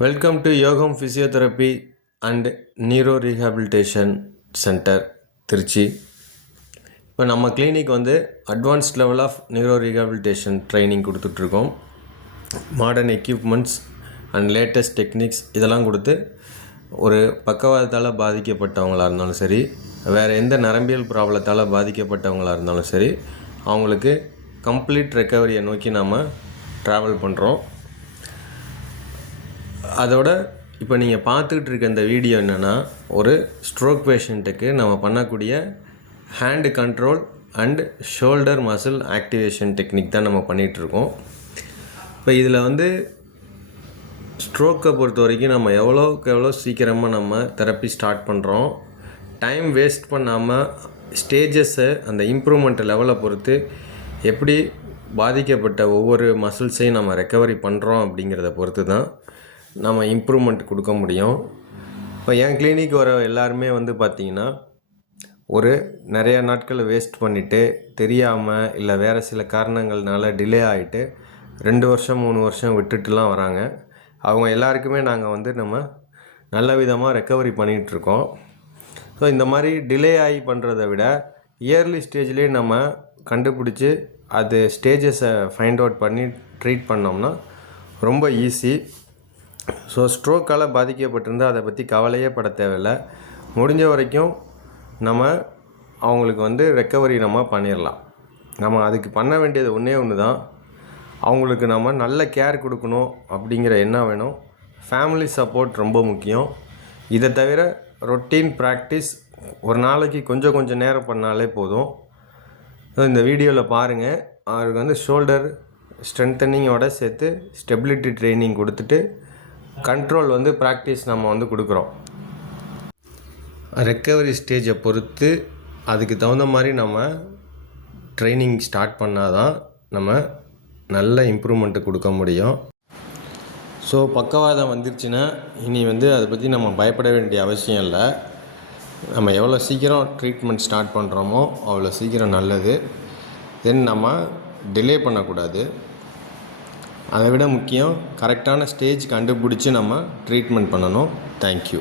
Welcome to Yogam physiotherapy and neuro rehabilitation centre Trichy. இப்போ நம்ம clinic வந்து advanced level of neuro rehabilitation training கொடுத்துட்ருக்கோம். Modern equipments and latest techniques இதெல்லாம் கொடுத்து ஒரு பக்கவாதத்தால் பாதிக்கப்பட்டவங்களாக இருந்தாலும் சரி, வேறு எந்த நரம்பியல் ப்ராப்ளத்தால் பாதிக்கப்பட்டவங்களாக இருந்தாலும் சரி, அவங்களுக்கு கம்ப்ளீட் ரெக்கவரியை நோக்கி நாம் ட்ராவல் பண்ணுறோம். அதோட இப்போ நீங்கள் பார்த்துக்கிட்டு இருக்க இந்த வீடியோ என்னென்னா, ஒரு ஸ்ட்ரோக் பேஷண்ட்டுக்கு நம்ம பண்ணக்கூடிய hand control and shoulder muscle activation technique தான் நம்ம பண்ணிகிட்ருக்கோம். இப்போ இதில் வந்து ஸ்ட்ரோக்கை பொறுத்த வரைக்கும் நம்ம எவ்வளோக்கு எவ்வளோ சீக்கிரமாக நம்ம தெரப்பி ஸ்டார்ட் பண்ணுறோம், டைம் வேஸ்ட் பண்ணாமல் ஸ்டேஜஸை அந்த இம்ப்ரூவ்மெண்ட் லெவலை பொறுத்து எப்படி பாதிக்கப்பட்ட ஒவ்வொரு மசில்ஸையும் நம்ம ரெக்கவரி பண்ணுறோம் அப்படிங்கிறத பொறுத்து தான் நம்ம இம்ப்ரூவ்மெண்ட் கொடுக்க முடியும். இப்போ என் கிளினிக் வர எல்லாருமே வந்து பார்த்திங்கன்னா ஒரு நிறையா நாட்களை வேஸ்ட் பண்ணிவிட்டு தெரியாமல் இல்லை வேறு சில காரணங்கள்னால டிலே ஆகிட்டு 2 வருஷம் 3 வருஷம் விட்டுட்டுலாம் வராங்க. அவங்க எல்லாருக்குமே நாங்கள் வந்து நம்ம நல்ல விதமாக ரெக்கவரி பண்ணிகிட்ருக்கோம். ஸோ இந்த மாதிரி டிலே ஆகி பண்ணுறதை விட இயர்லி ஸ்டேஜ்லேயே நம்ம கண்டுபிடிச்சி அது ஸ்டேஜஸை ஃபைண்ட் அவுட் பண்ணி ட்ரீட் பண்ணோம்னா ரொம்ப ஈஸி. ஸோ ஸ்ட்ரோக்கால் பாதிக்கப்பட்டிருந்தால் அதை பற்றி கவலையே பட தேவையில்லை. முடிஞ்ச வரைக்கும் நம்ம அவங்களுக்கு வந்து ரெக்கவரி நம்ம பண்ணிடலாம். நம்ம அதுக்கு பண்ண வேண்டியது ஒன்று தான், அவங்களுக்கு நம்ம நல்ல கேர் கொடுக்கணும் அப்படிங்கிற எண்ணம் வேணும். ஃபேமிலி சப்போர்ட் ரொம்ப முக்கியம். இதை தவிர ரொட்டீன் ப்ராக்டிஸ் ஒரு நாளைக்கு கொஞ்சம் நேரம் பண்ணாலே போதும். இந்த வீடியோவில் பாருங்கள், அவருக்கு வந்து ஷோல்டர் ஸ்ட்ரென்தனிங்கோட சேர்த்து ஸ்டெபிலிட்டி ட்ரைனிங் கொடுத்துட்டு கண்ட்ரோல் வந்து ப்ராக்டிஸ் நம்ம வந்து கொடுக்குறோம். ரெக்கவரி ஸ்டேஜை பொறுத்து அதுக்கு தகுந்த மாதிரி நம்ம ட்ரைனிங் ஸ்டார்ட் பண்ணால் தான் நம்ம நல்ல இம்ப்ரூவ்மெண்ட்டு கொடுக்க முடியும். ஸோ பக்கவாதம் வந்துருச்சுன்னா இனி வந்து அதை பற்றி நம்ம பயப்பட வேண்டிய அவசியம் இல்லை. நம்ம எவ்வளோ சீக்கிரம் ட்ரீட்மெண்ட் ஸ்டார்ட் பண்ணுறோமோ அவ்வளோ சீக்கிரம் நல்லது. தென் நம்ம டிலே பண்ணக்கூடாது. அதை விட முக்கியம் கரெக்டான ஸ்டேஜ் கண்டுபிடிச்சி நம்ம ட்ரீட்மெண்ட் பண்ணணும். தேங்க்யூ.